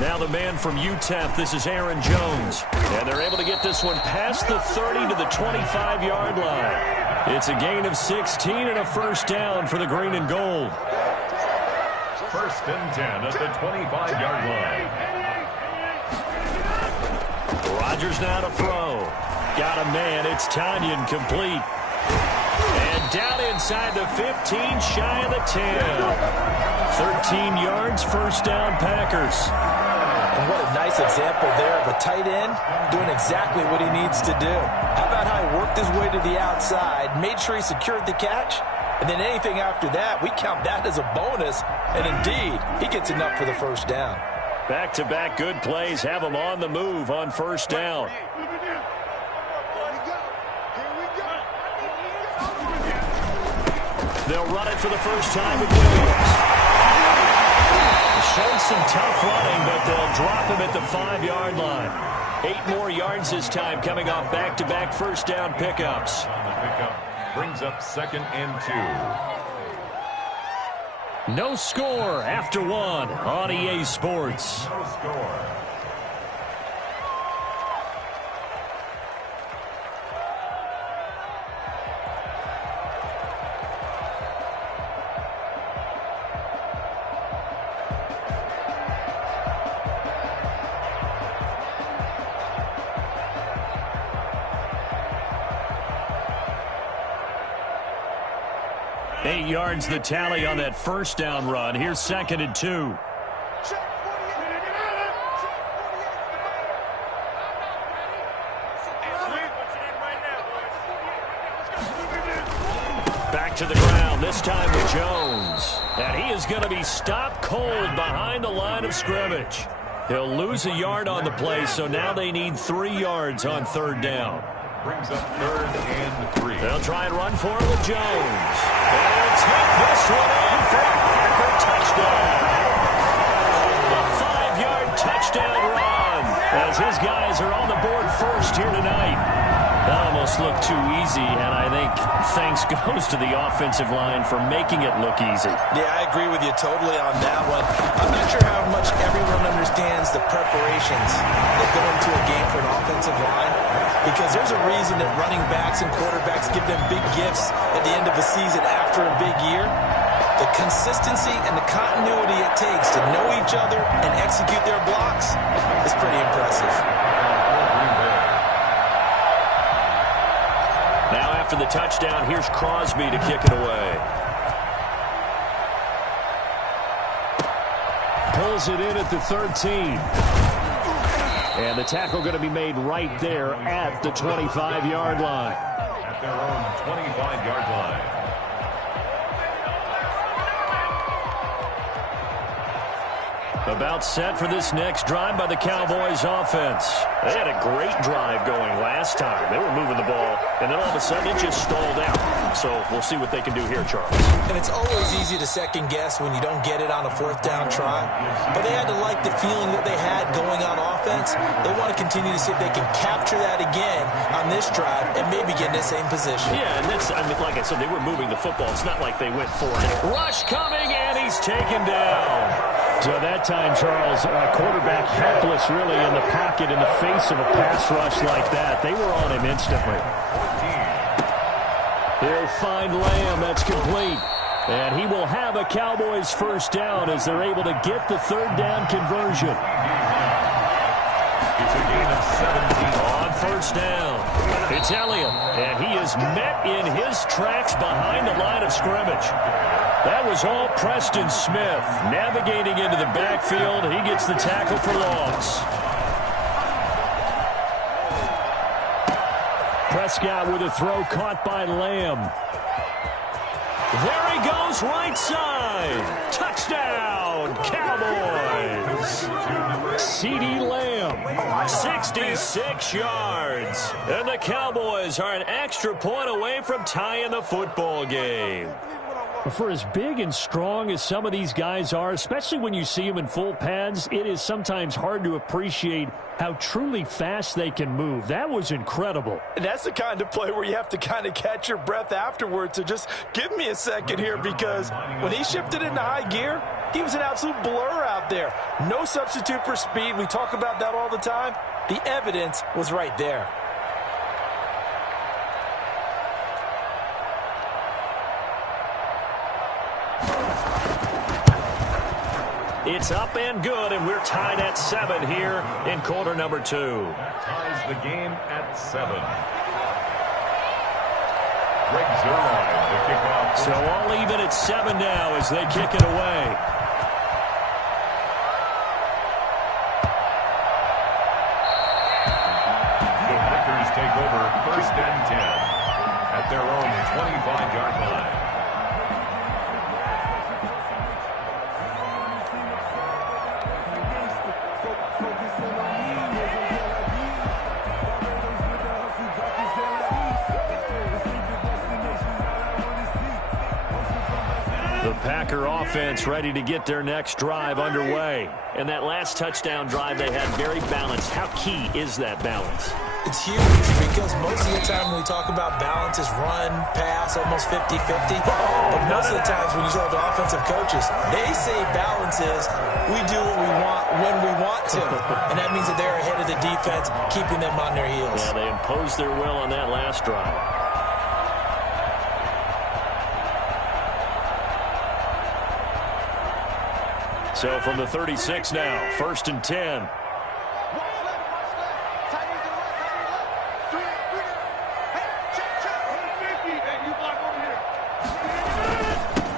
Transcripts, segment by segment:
Now the man from UTEP, this is Aaron Jones. And they're able to get this one past the 30 to the 25-yard line. It's a gain of 16 and a first down for the green and gold. First and 10 at the 25-yard line. Rodgers now to throw. Got a man. It's Tanyan complete. And down inside the 15, shy of the 10. 13 yards, first down, Packers. And what a nice example there of a tight end doing exactly what he needs to do. How about how he worked his way to the outside, made sure he secured the catch, and then anything after that, we count that as a bonus. And indeed, he gets enough for the first down. Back-to-back good plays have him on the move on first down. They'll run it for the first time with Williams. Showed some tough running, but they'll drop him at the 5-yard line. 8 more yards this time coming off back-to-back first down pickups. Brings up 2nd and 2. No score after 1 on EA Sports. No score. Eight yards the tally on that first down run. Here's 2nd and 2. Back to the ground, this time with Jones. And he is going to be stopped cold behind the line of scrimmage. He'll lose a yard on the play, so now they need 3 yards on third down. Brings up 3rd and 3. They'll try and run for it with Jones. And he'll take this one in for a Packer touchdown. A 5-yard touchdown run as his guys are on the board first here tonight. That almost looked too easy, and I think thanks goes to the offensive line for making it look easy. Yeah, I agree with you totally on that one. I'm not sure how much everyone understands the preparations that go into a game for an offensive line, because there's a reason that running backs and quarterbacks give them big gifts at the end of the season after a big year. The consistency and the continuity it takes to know each other and execute their blocks is pretty impressive. Now after the touchdown, here's Crosby to kick it away. Pulls it in at the 13. And the tackle going to be made right there at the 25-yard line. At their own 25-yard line. About set for this next drive by the Cowboys offense. They had a great drive going last time. They were moving the ball, and then all of a sudden it just stalled out. So we'll see what they can do here, Charles. And it's always easy to second guess when you don't get it on a 4th down try. But they had to like the feeling that they had going on offense. They want to continue to see if they can capture that again on this drive and maybe get in the same position. Yeah, and that's, I mean, like I said, they were moving the football. It's not like they went for it. Rush coming, and he's taken down. So that time, Charles, a quarterback helpless really in the pocket in the face of a pass rush like that. They were on him instantly. He'll find Lamb. That's complete. And he will have a Cowboys first down as they're able to get the third down conversion. It's a gain of 17. On first down, it's Elliott. And he is met in his tracks behind the line of scrimmage. That was all Preston Smith navigating into the backfield. He gets the tackle for loss. Prescott with a throw caught by Lamb. There he goes right side. Touchdown, Cowboys. CeeDee Lamb, 66 yards. And the Cowboys are an extra point away from tying the football game. For as big and strong as some of these guys are, especially when you see them in full pads, it is sometimes hard to appreciate how truly fast they can move. That was incredible. And that's the kind of play where you have to kind of catch your breath afterwards. So just give me a second here, because when he shifted into high gear, He was an absolute blur out there. No substitute for speed. We talk about that all the time. The evidence was right there. It's up and good, and we're tied at 7 here in quarter number 2. That ties the game at 7. Greg Zuerlein, the kickoff. So all even at 7 now as they kick it away. The Packers take over 1st and 10 at their own 25-yard line. The Packer offense ready to get their next drive underway. And that last touchdown drive they had very balanced. How key is that balance? It's huge because most of the time when we talk about balance is run, pass, almost 50-50. But most of the times when you talk to offensive coaches, they say balance is we do what we want when we want to. And that means that they're ahead of the defense, keeping them on their heels. Yeah, they imposed their will on that last drive. So from the 36 now, 1st and 10.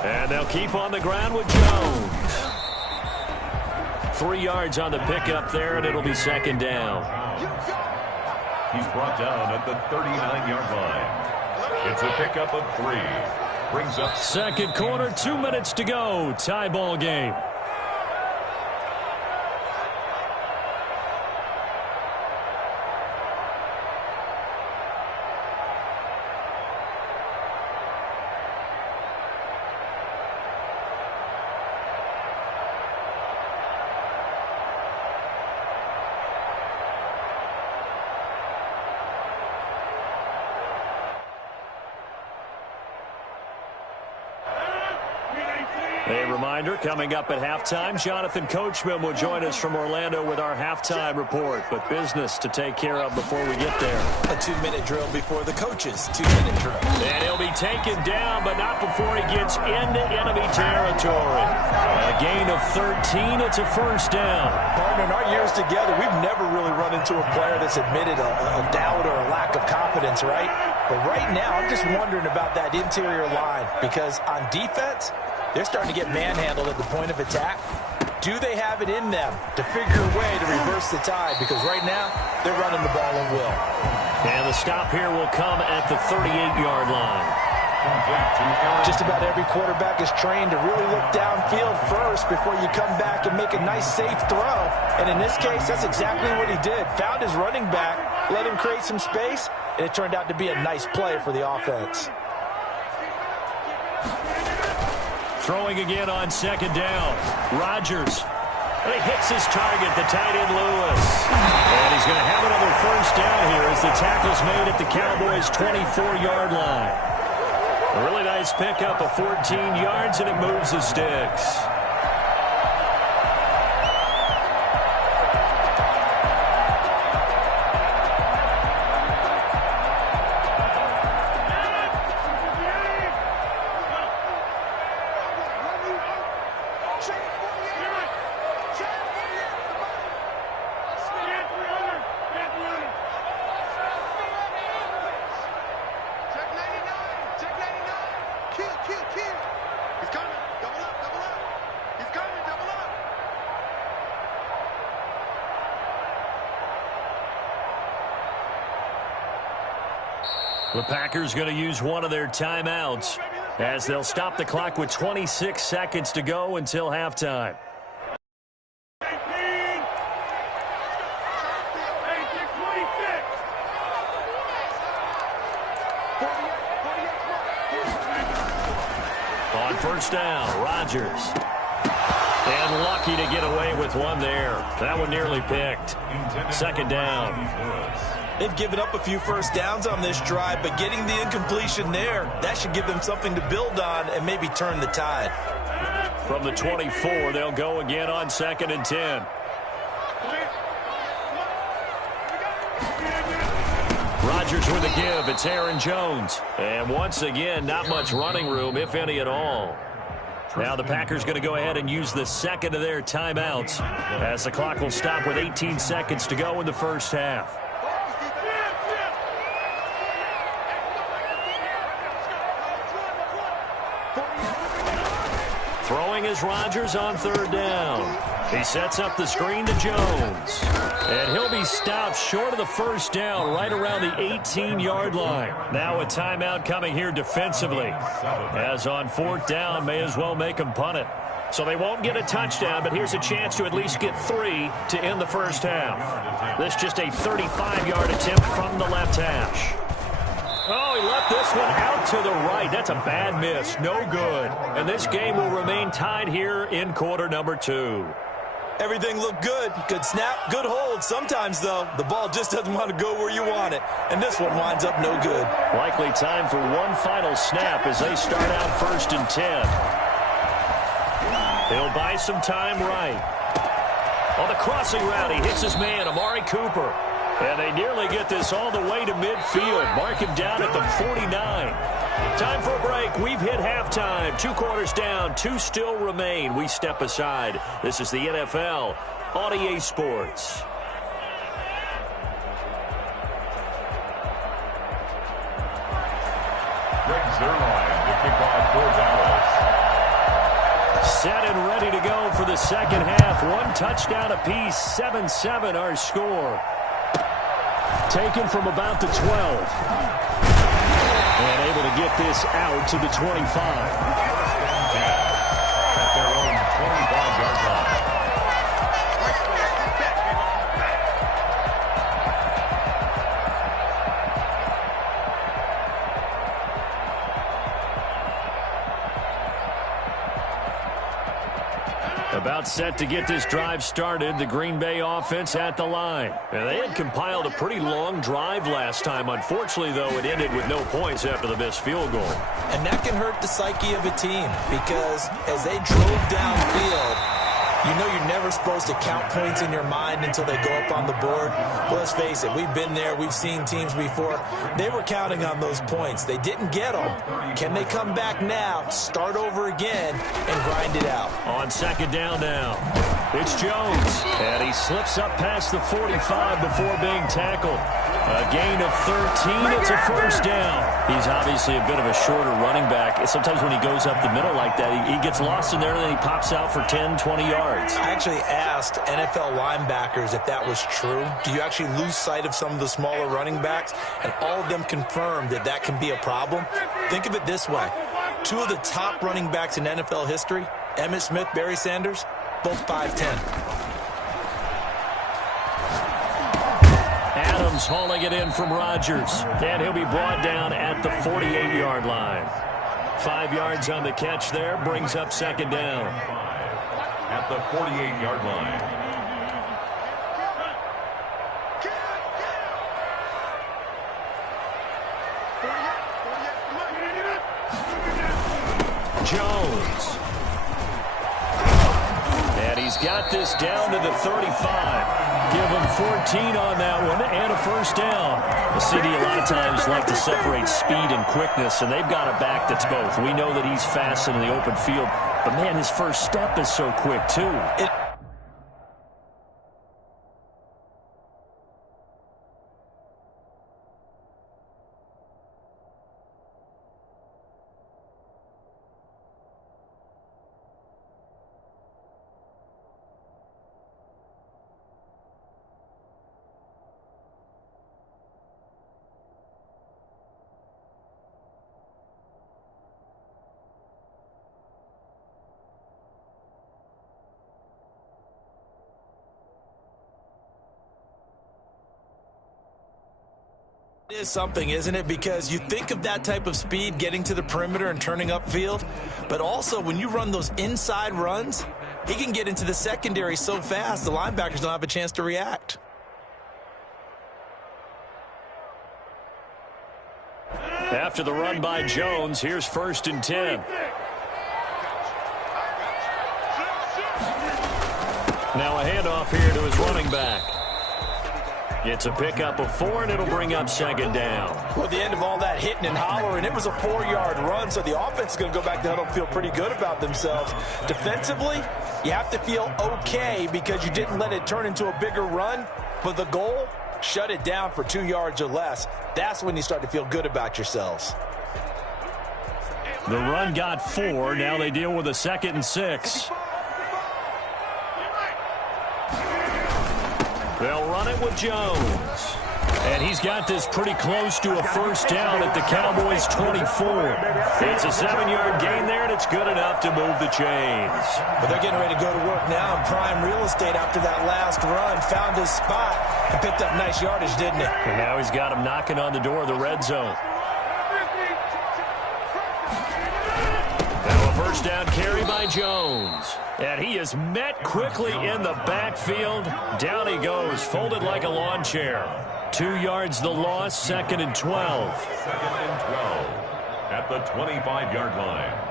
And they'll keep on the ground with Jones. 3 yards on the pickup there, and it'll be 2nd down. He's brought down at the 39-yard line. It's a pickup of 3. Brings up 2nd quarter, 2 minutes to go. Tie ball game. A reminder, coming up at halftime, Jonathan Coachman will join us from Orlando with our halftime report. But business to take care of before we get there. A 2-minute drill before the coaches' 2-minute drill. And he'll be taken down, but not before he gets into enemy territory. A gain of 13, it's a 1st down. Partner, in our years together, we've never really run into a player that's admitted a doubt or a lack of confidence, right? But right now, I'm just wondering about that interior line because on defense, they're starting to get manhandled at the point of attack. Do they have it in them to figure a way to reverse the tide? Because right now, they're running the ball at will. And the stop here will come at the 38-yard line. Just about every quarterback is trained to really look downfield first before you come back and make a nice, safe throw. And in this case, that's exactly what he did. Found his running back, let him create some space, and it turned out to be a nice play for the offense. Throwing again on 2nd down. Rodgers. And he hits his target, the tight end Lewis. And he's going to have another 1st down here as the tackle's made at the Cowboys' 24-yard line. A really nice pickup of 14 yards, and it moves the sticks. The Packers going to use one of their timeouts as they'll stop the clock with 26 seconds to go until halftime. On 1st down, Rodgers. And lucky to get away with one there. That one nearly picked. 2nd down. They've given up a few 1st downs on this drive, but getting the incompletion there, that should give them something to build on and maybe turn the tide. From the 24, they'll go again on 2nd and 10. Rodgers with a give. It's Aaron Jones. And once again, not much running room, if any at all. Now the Packers going to go ahead and use the second of their timeouts as the clock will stop with 18 seconds to go in the first half. Throwing is Rodgers on 3rd down. He sets up the screen to Jones. And he'll be stopped short of the first down right around the 18-yard line. Now a timeout coming here defensively. As on 4th down, may as well make them punt it. So they won't get a touchdown, but here's a chance to at least get 3 to end the first half. This just a 35-yard attempt from the left hash. Oh, he left this one out to the right. That's a bad miss. No good. And this game will remain tied here in quarter number 2. Everything looked good. Good snap, good hold. Sometimes, though, the ball just doesn't want to go where you want it. And this one winds up no good. Likely time for one final snap as they start out 1st and 10. He'll buy some time right. On the crossing route, he hits his man, Amari Cooper. And they nearly get this all the way to midfield. Mark him down at the 49. Time for a break. We've hit halftime. 2 quarters down. 2 still remain. We step aside. This is the NFL on EA Sports. Greg Zuerlein to kick off for Dallas. Set and ready to go for the second half. 1 touchdown apiece. 7-7 our score. Taken from about the 12. And able to get this out to the 25. At their own 25-yard line. About set to get this drive started, the Green Bay offense at the line. And they had compiled a pretty long drive last time. Unfortunately, though, it ended with no points after the missed field goal. And that can hurt the psyche of a team because as they drove downfield, you know you're never supposed to count points in your mind until they go up on the board. Well, let's face it, we've been there. We've seen teams before. They were counting on those points. They didn't get them. Can they come back now, start over again, and grind it out? On 2nd down now, it's Jones. And he slips up past the 45 before being tackled. A gain of 13. It's a first down. He's obviously a bit of a shorter running back. Sometimes when he goes up the middle like that, he gets lost in there and then he pops out for 10, 20 yards. I actually asked NFL linebackers if that was true. Do you actually lose sight of some of the smaller running backs? And all of them confirmed that that can be a problem. Think of it this way. 2 of the top running backs in NFL history, Emmitt Smith, Barry Sanders, both 5'10". Adams hauling it in from Rodgers. And he'll be brought down at the 48-yard line. 5 yards on the catch there, brings up 2nd down. At the 48-yard line. Jones. And he's got this down to the 35. Give him 14 on that one and a first down. The CD a lot of times like to separate speed and quickness, and they've got a back that's both. We know that he's fast in the open field, but, man, his first step is so quick, too. It is something, isn't it? Because you think of that type of speed getting to the perimeter and turning upfield, but also when you run those inside runs, he can get into the secondary so fast the linebackers don't have a chance to react. After the run by Jones, here's 1st and 10. Now a handoff here to his running back. It's a pickup of 4, and it'll bring up second down. Well, at the end of all that hitting and hollering, it was a 4-yard run, so the offense is going to go back to huddle and feel pretty good about themselves. Defensively, you have to feel okay because you didn't let it turn into a bigger run, but the goal, shut it down for 2 yards or less. That's when you start to feel good about yourselves. The run got 4. Now they deal with a 2nd and 6. They'll run it with Jones. And he's got this pretty close to a first down at the Cowboys' 24. It's a 7-yard gain there, and it's good enough to move the chains. But they're getting ready to go to work now in prime real estate after that last run. Found his spot and picked up nice yardage, didn't he? And now he's got him knocking on the door of the red zone. Now a first down carry by Jones. And he is met quickly in the backfield. Down he goes, folded like a lawn chair. 2 yards the loss, 2nd and 12. 2nd and 12 at the 25-yard line.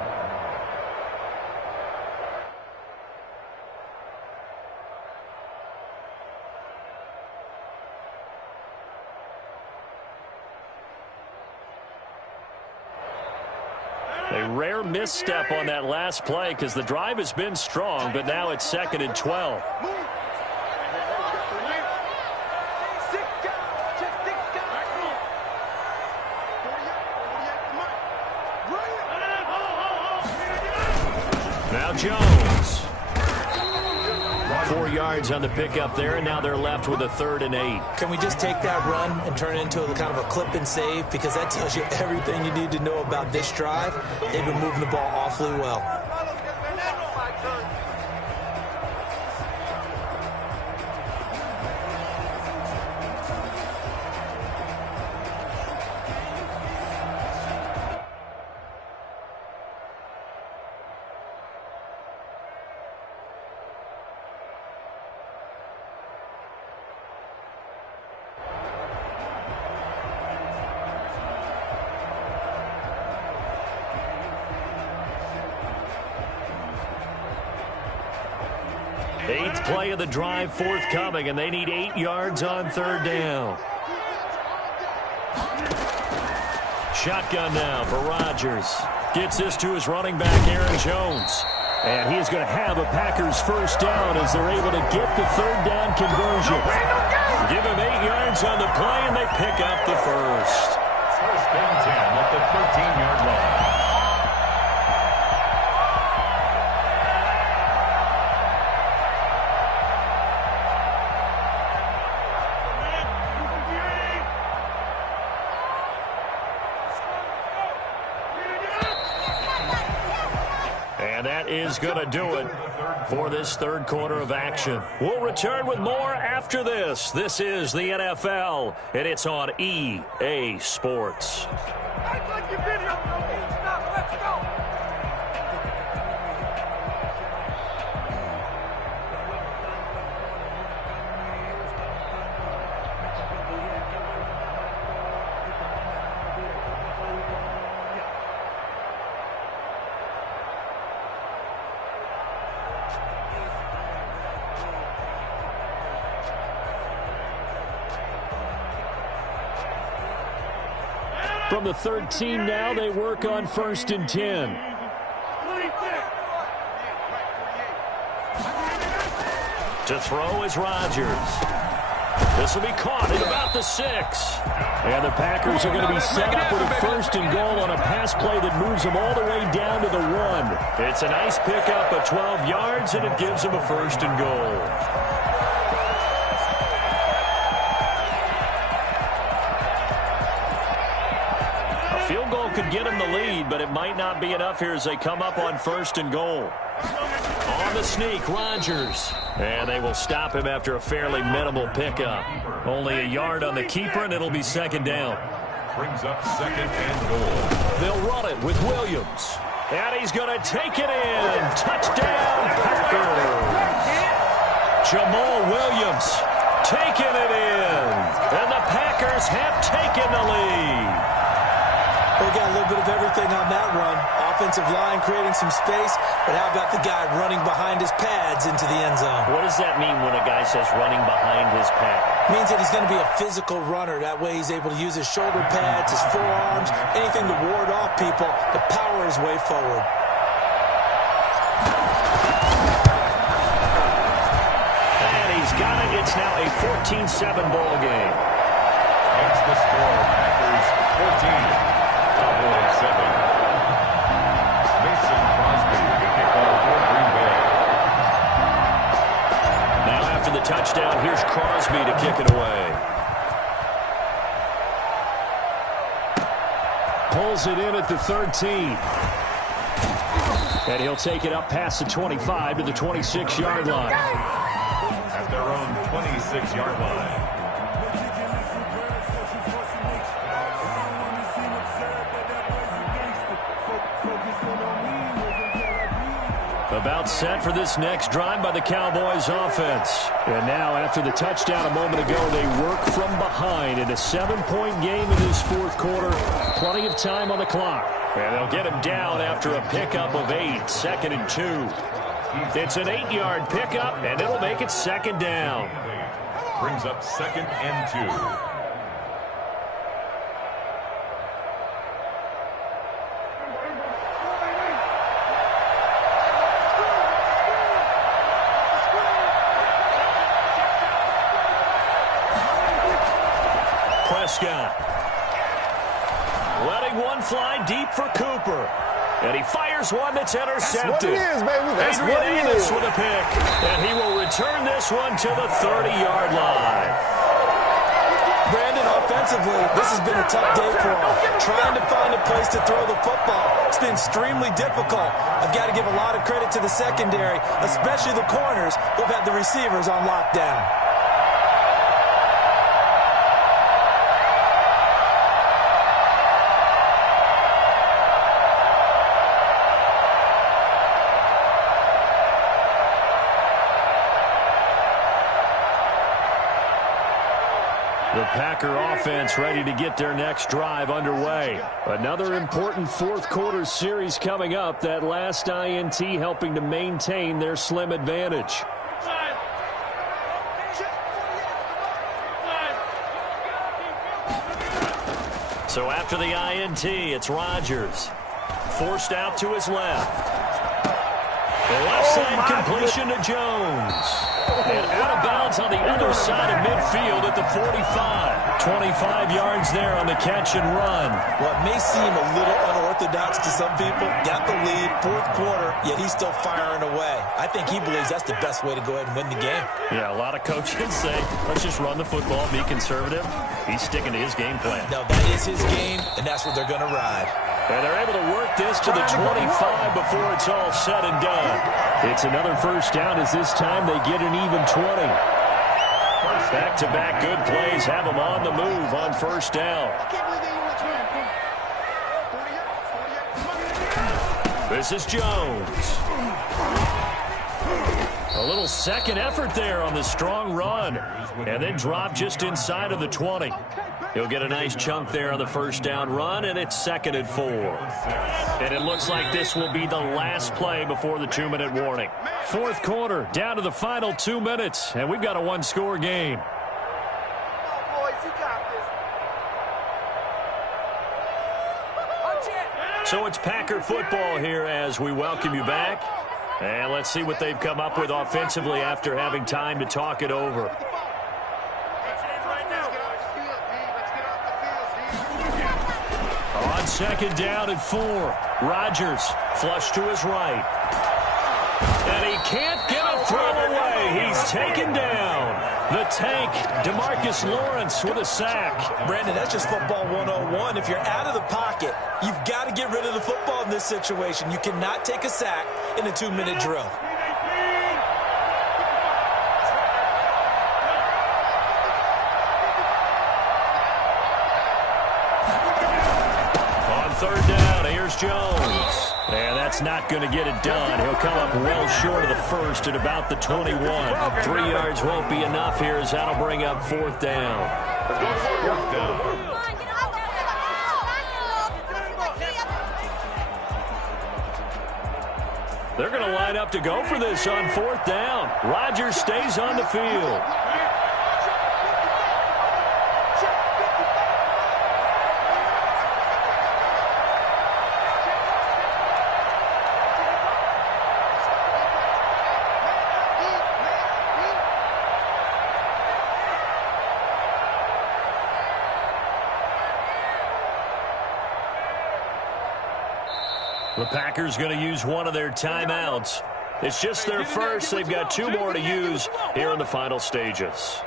A rare misstep on that last play because the drive has been strong, but now it's 2nd and 12. Now Jones. 4 yards on the pickup there, and now they're left with a 3rd and 8. Can we just take that run and turn it into a kind of a clip and save? Because that tells you everything you need to know about this drive. They've been moving the ball awfully well. Eighth play of the drive forthcoming, and they need 8 yards on 3rd down. Shotgun now for Rodgers. Gets this to his running back, Aaron Jones. And he is going to have a Packers first down as they're able to get the 3rd down conversion. Give him 8 yards on the play, and they pick up the first. First and 10 at the 13-yard line. And that is going to do it for this 3rd quarter of action. We'll return with more after this. This is the NFL, and it's on EA Sports. From the 13 now, they work on 1st and 10. To throw is Rodgers. This will be caught at about the 6. And the Packers are going to be set up with a 1st and goal on a pass play that moves them all the way down to the 1. It's a nice pickup of 12 yards, and it gives them a 1st and goal. Field goal could get them the lead, but it might not be enough here as they come up on 1st and goal. On the sneak, Rodgers. And they will stop him after a fairly minimal pickup. Only a yard on the keeper, and it'll be 2nd down. Brings up 2nd and goal. They'll run it with Williams. And he's going to take it in. Touchdown, Packers. Jamal Williams taking it in. And the Packers have taken the lead. They got a little bit of everything on that run. offensive line creating some space, but how about the guy running behind his pads into the end zone? What does that mean when a guy says running behind his pad? Means that he's going to be a physical runner. That way he's able to use his shoulder pads, his forearms, anything to ward off people, to power his way forward. And he's got it. It's now a 14-7 ball game. That's the score. Packers 14. Cowboys 7. Mason Crosby with the kickoff for Green Bay. Now after the touchdown, here's Crosby to kick it away. Pulls it in at the 13. And he'll take it up past the 25 to the 26-yard line. At their own 26-yard line. About set for this next drive by the Cowboys offense. And now after the touchdown a moment ago, they work from behind in a 7-point game in this fourth quarter. Plenty of time on the clock. And they'll get him down after a pickup of 8, 2nd and 2. It's an 8-yard pickup, and it'll make it 2nd down. Brings up 2nd and 2. Prescott. Letting one fly deep for Cooper. And he fires one that's intercepted. That's what it is, baby. That's Adrian what it Amos is. with a pick. And he will return this one to the 30-yard line. Brandon, offensively, this has been a tough day for him. Trying to find a place to throw the football. It's been extremely difficult. I've got to give a lot of credit to the secondary, especially the corners who've had the receivers on lockdown. The Packer offense ready to get their next drive underway. Another important fourth quarter series coming up. That last INT helping to maintain their slim advantage. So after the INT, it's Rodgers. Forced out to his left. The left side completion to Jones. And out of bounds on the other side of midfield at the 45. 25 yards there on the catch and run. What may seem a little unorthodox to some people, got the lead, fourth quarter, yet he's still firing away. I think he believes that's the best way to go ahead and win the game. Yeah, a lot of coaches say, let's just run the football, be conservative. He's sticking to his game plan. No, that is his game, and that's what they're going to ride. And they're able to work this to the 25 before it's all said and done. It's another first down as this time they get an even 20. Back-to-back good plays have them on the move on first down. This is Jones. A little second effort there on the strong run. And then drop just inside of the 20. He'll get a nice chunk there on the first down run, and it's 2nd and 4. And it looks like this will be the last play before the 2-minute warning. Fourth quarter, down to the final 2 minutes, and we've got a one-score game. So it's Packer football here as we welcome you back. And let's see what they've come up with offensively after having time to talk it over. On 2nd down and 4, Rodgers flush to his right. And he can't get a throw away. He's taken down. The tank, DeMarcus Lawrence with a sack. Brandon, that's just football 101. If you're out of the pocket, you've got to get rid of the football in this situation. You cannot take a sack in a 2-minute drill. On 3rd down, here's Jones. And that's not going to get it done. He'll come up well short of the first at about the 21. 3 yards won't be enough here as that'll bring up 4th down. They're going to line up to go for this on 4th down. Rodgers stays on the field. The Packers going to use one of their timeouts. It's just their first. They've got 2 more to use here in the final stages.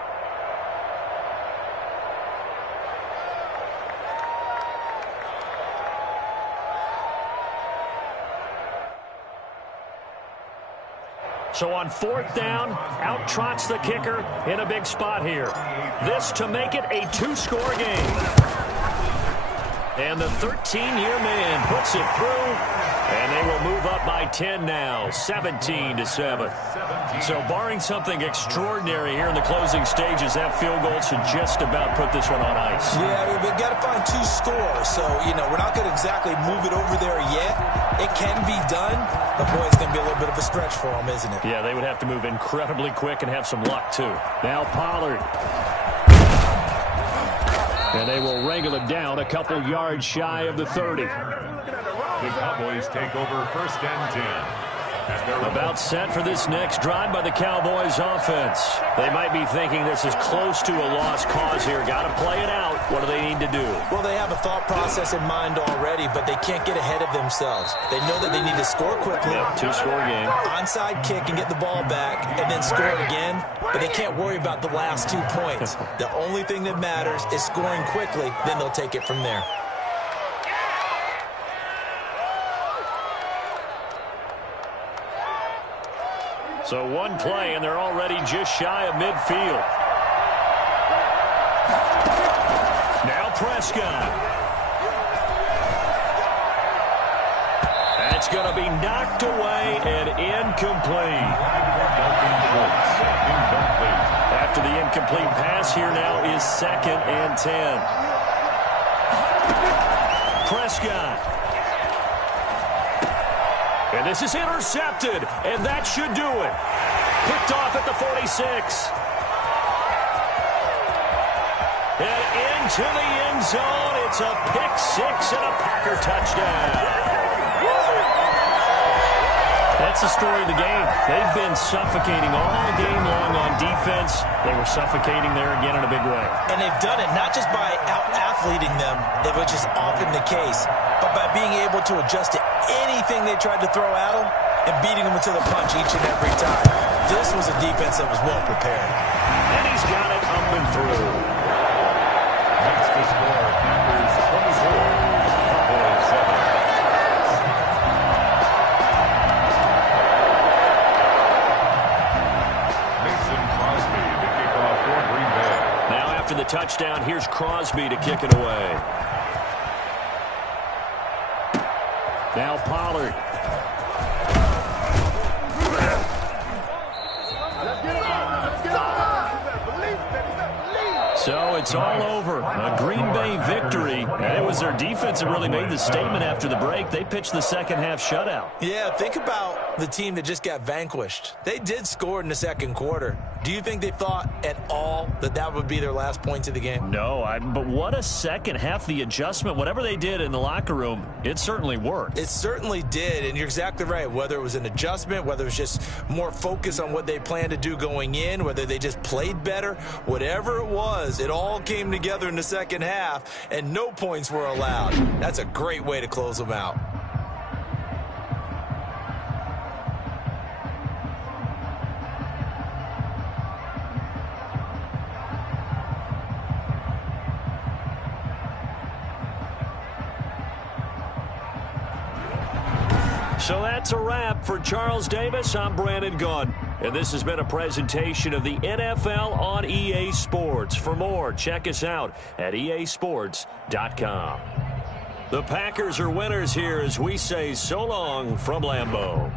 So on 4th down, out trots the kicker in a big spot here. This to make it a 2-score game. And the 13-year man puts it through, and they will move up by 10 now, 17-7. So barring something extraordinary here in the closing stages, that field goal should just about put this one on ice. Yeah, we've got to find 2 scores. So, we're not going to exactly move it over there yet. It can be done, but, boy, it's going to be a little bit of a stretch for them, isn't it? Yeah, they would have to move incredibly quick and have some luck, too. Now Pollard. And they will wrangle it down a couple yards shy of the 30. The Cowboys take over 1st and 10. About set for this next drive by the Cowboys offense. They might be thinking this is close to a lost cause here. Got to play it out. What do they need to do? Well, they have a thought process in mind already, but they can't get ahead of themselves. They know that they need to score quickly. Yep, 2-score game. Onside kick and get the ball back and then score again, but they can't worry about the last 2 points. The only thing that matters is scoring quickly, then they'll take it from there. So 1 play, and they're already just shy of midfield. Now Prescott. That's going to be knocked away and incomplete. After the incomplete pass, here now is 2nd and 10. Prescott. And this is intercepted, and that should do it. Picked off at the 46. And into the end zone. It's a pick 6 and a Packer touchdown. That's the story of the game. They've been suffocating all game long on defense. They were suffocating there again in a big way. And they've done it not just by out-athleting them, which is often the case, but by being able to adjust to anything they tried to throw at them and beating them to the punch each and every time. This was a defense that was well prepared. And he's got it up and through. Next to score, Packers 24, Cowboys 7. After the touchdown, here's Crosby to kick it away. Now Pollard. So it's all over. A Green Bay victory. And it was their defense that really made the statement after the break. They pitched the second half shutout. Yeah, think about the team that just got vanquished. They did score in the 2nd quarter. Do you think they thought at all that that would be their last points of the game? No, but what a second half. The adjustment, whatever they did in the locker room, it certainly worked. It certainly did, and you're exactly right. Whether it was an adjustment, whether it was just more focus on what they planned to do going in, whether they just played better, whatever it was, it all came together in the second half, and no points were allowed. That's a great way to close them out. So that's a wrap for Charles Davis. I'm Brandon Gaudin. And this has been a presentation of the NFL on EA Sports. For more, check us out at easports.com. The Packers are winners here as we say so long from Lambeau.